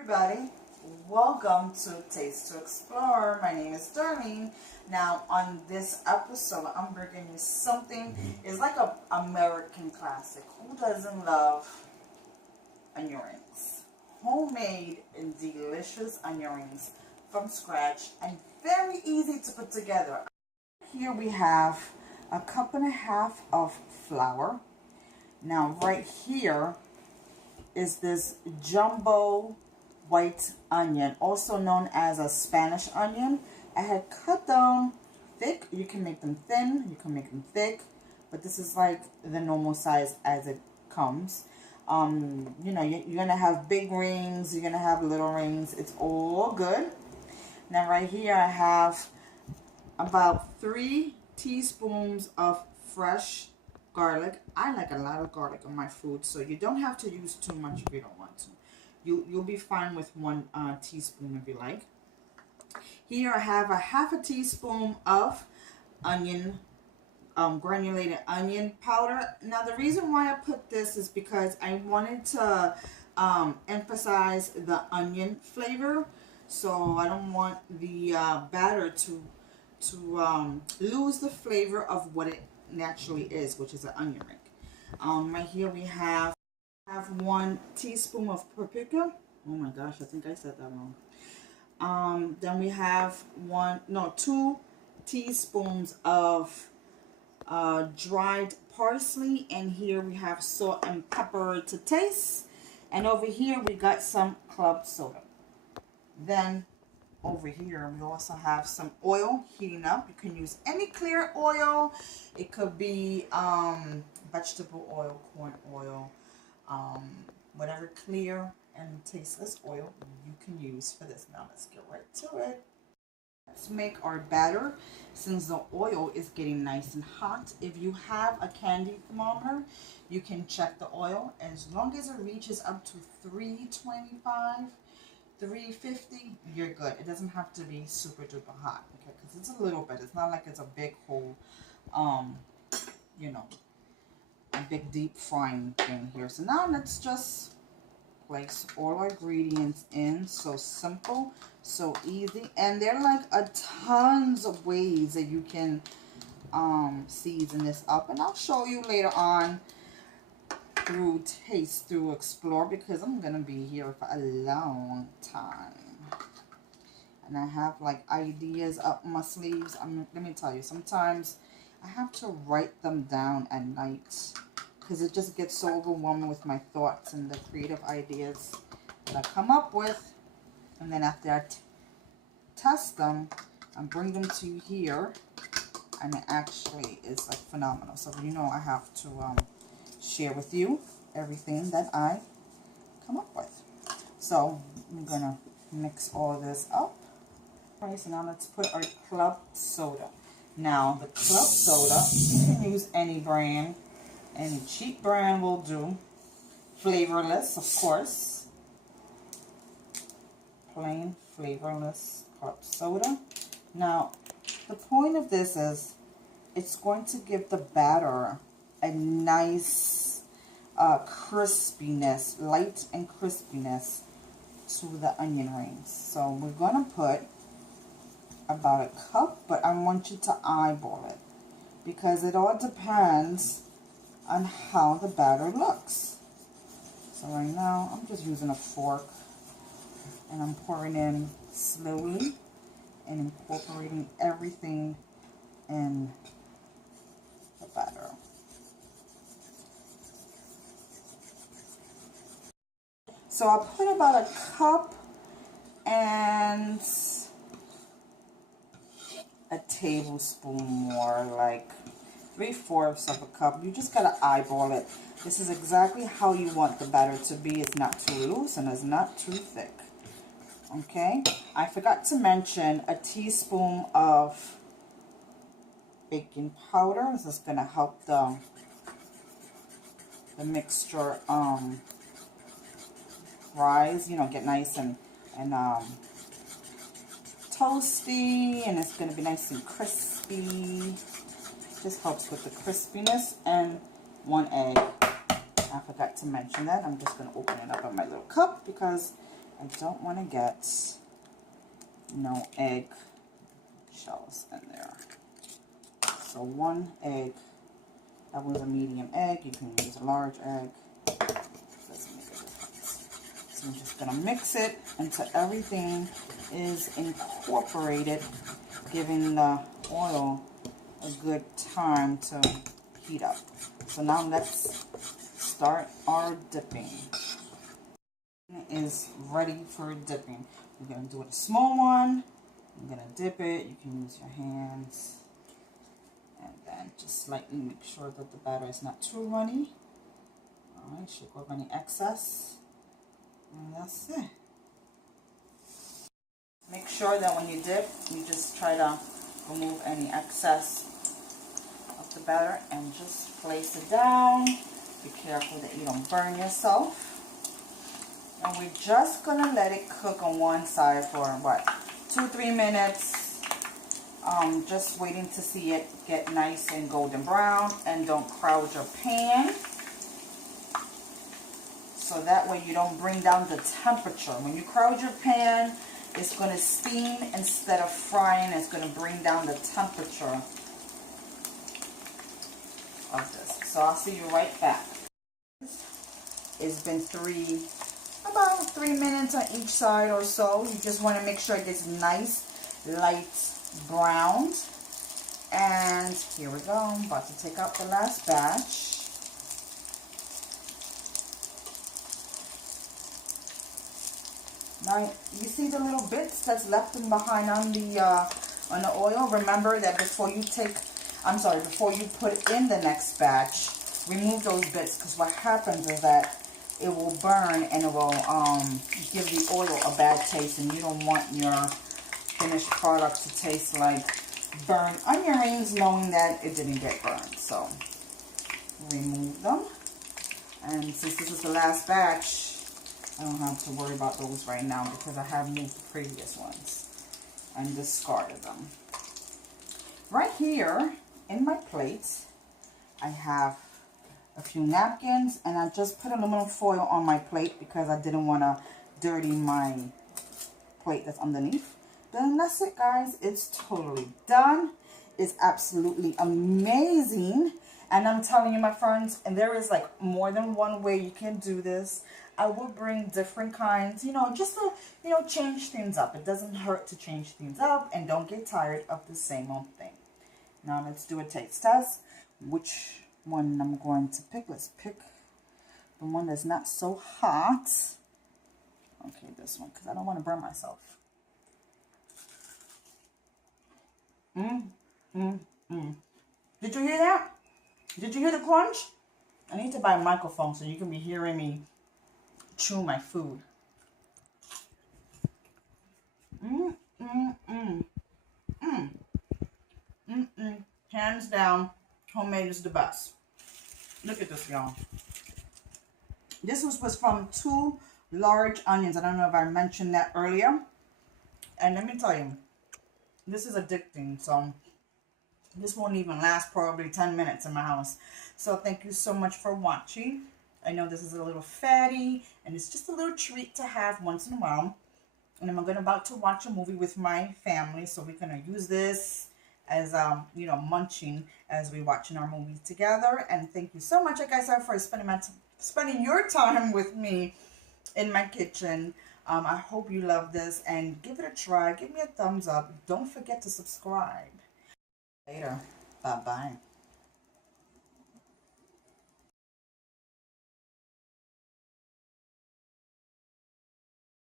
everybody, welcome to Taste to Explore. My name is Darlene. Now on this episode I'm bringing you something, it's like a American classic. Who doesn't love onion rings? Homemade and delicious onion rings from scratch and very easy to put together. Here we have a cup and a half of flour. Now right here is this jumbo white onion, also known as a Spanish onion. I had cut them thick. You can make them thin, you can make them thick, but this is like the normal size as it comes. You know, you're gonna have big rings, you're gonna have little rings, it's all good. Now right here I have about 3 teaspoons of fresh garlic. I like a lot of garlic on my food, so you don't have to use too much if you don't want to. You'll be fine with 1 teaspoon if you like. Here I have a half a teaspoon of onion, granulated onion powder. Now the reason why I put this is because I wanted to emphasize the onion flavor, so I don't want the batter to lose the flavor of what it naturally is, which is an onion ring. Right here we have 1 teaspoon of paprika. Oh my gosh, I think I said that wrong. Then we have 2 teaspoons of dried parsley, and here we have salt and pepper to taste. And over here we got some club soda. Then over here we also have some oil heating up. You can use any clear oil. It could be vegetable oil, corn oil, whatever clear and tasteless oil you can use for this. Now let's get right to it. Let's make our batter. Since the oil is getting nice and hot, if you have a candy thermometer, you can check the oil. As long as it reaches up to 325, 350, you're good. It doesn't have to be super duper hot, okay? Because it's a little bit. It's not like it's a big whole, you know, a big deep frying thing here. So now let's just place all our ingredients in. So simple, so easy, and there are like a tons of ways that you can season this up, and I'll show you later on through Taste through Explore, because I'm gonna be here for a long time and I have like ideas up my sleeves. Let me tell you, sometimes I have to write them down at night because it just gets so overwhelming with my thoughts and the creative ideas that I come up with, and then after I test them and bring them to you here, and it actually is like phenomenal. So you know I have to share with you everything that I come up with. So I'm gonna mix all this up. All right, so now let's put our club soda. Now the club soda, you can use any brand, any cheap brand will do. Flavorless, of course. Plain flavorless club soda. Now the point of this is it's going to give the batter a nice crispiness, light and crispiness to the onion rings. So we're going to put about a cup, but I want you to eyeball it because it all depends on how the batter looks. So right now I'm just using a fork and I'm pouring in slowly and incorporating everything in the batter. So I'll put about a cup and a tablespoon more, like 3/4 of a cup. You just gotta eyeball it. This is exactly how you want the batter to be. It's not too loose and it's not too thick. Okay, I forgot to mention a teaspoon of baking powder. This is gonna help the mixture rise, you know, get nice and toasty, and it's going to be nice and crispy. Just helps with the crispiness. And 1 egg. I forgot to mention that. I'm just going to open it up in my little cup because I don't want to get no egg shells in there. So 1 egg. That was a medium egg. You can use a large egg. Doesn't make a difference. So I'm just gonna mix it until everything is incorporated, giving the oil a good time to heat up. So now let's start our dipping. It is ready for dipping. We're gonna do it a small one. I'm gonna dip it. You can use your hands. And then just slightly make sure that the batter is not too runny. Alright, shake off any excess. And that's it. Make sure that when you dip, you just try to remove any excess of the batter and just place it down. Be careful that you don't burn yourself. And we're just gonna let it cook on one side for what, 2-3 minutes. Just waiting to see it get nice and golden brown, and don't crowd your pan. So that way you don't bring down the temperature. When you crowd your pan, it's going to steam instead of frying. It's going to bring down the temperature of this. So I'll see you right back. It's been about 3 minutes on each side or so. You just want to make sure it gets nice, light browned. And here we go. I'm about to take out the last batch. Now you see the little bits that's left in behind on the oil. Remember that before you put in the next batch, remove those bits, because what happens is that it will burn and it will give the oil a bad taste, and you don't want your finished product to taste like burnt onion rings, knowing that it didn't get burned. So remove them, and since this is the last batch, I don't have to worry about those right now because I have moved the previous ones and discarded them. Right here in my plate, I have a few napkins, and I just put aluminum foil on my plate because I didn't want to dirty my plate that's underneath. Then that's it, guys. It's totally done. It's absolutely amazing. And I'm telling you, my friends, and there is like more than one way you can do this. I will bring different kinds, just to, change things up. It doesn't hurt to change things up, and don't get tired of the same old thing. Now let's do a taste test. Which one I'm going to pick? Let's pick the one that's not so hot. Okay, this one, because I don't want to burn myself. Did you hear that? Did you hear the crunch? I need to buy a microphone so you can be hearing me chew my food. Hands down, homemade is the best. Look at this, y'all. This was from 2 large onions. I don't know if I mentioned that earlier. And let me tell you, this is addicting. So this won't even last probably 10 minutes in my house. So thank you so much for watching. I know this is a little fatty, and it's just a little treat to have once in a while. And I'm about to watch a movie with my family, so we're gonna use this as munching as we watching our movies together. And thank you so much, like I said, for spending your time with me in my kitchen. I hope you love this, and give it a try. Give me a thumbs up. Don't forget to subscribe. Later. Bye bye.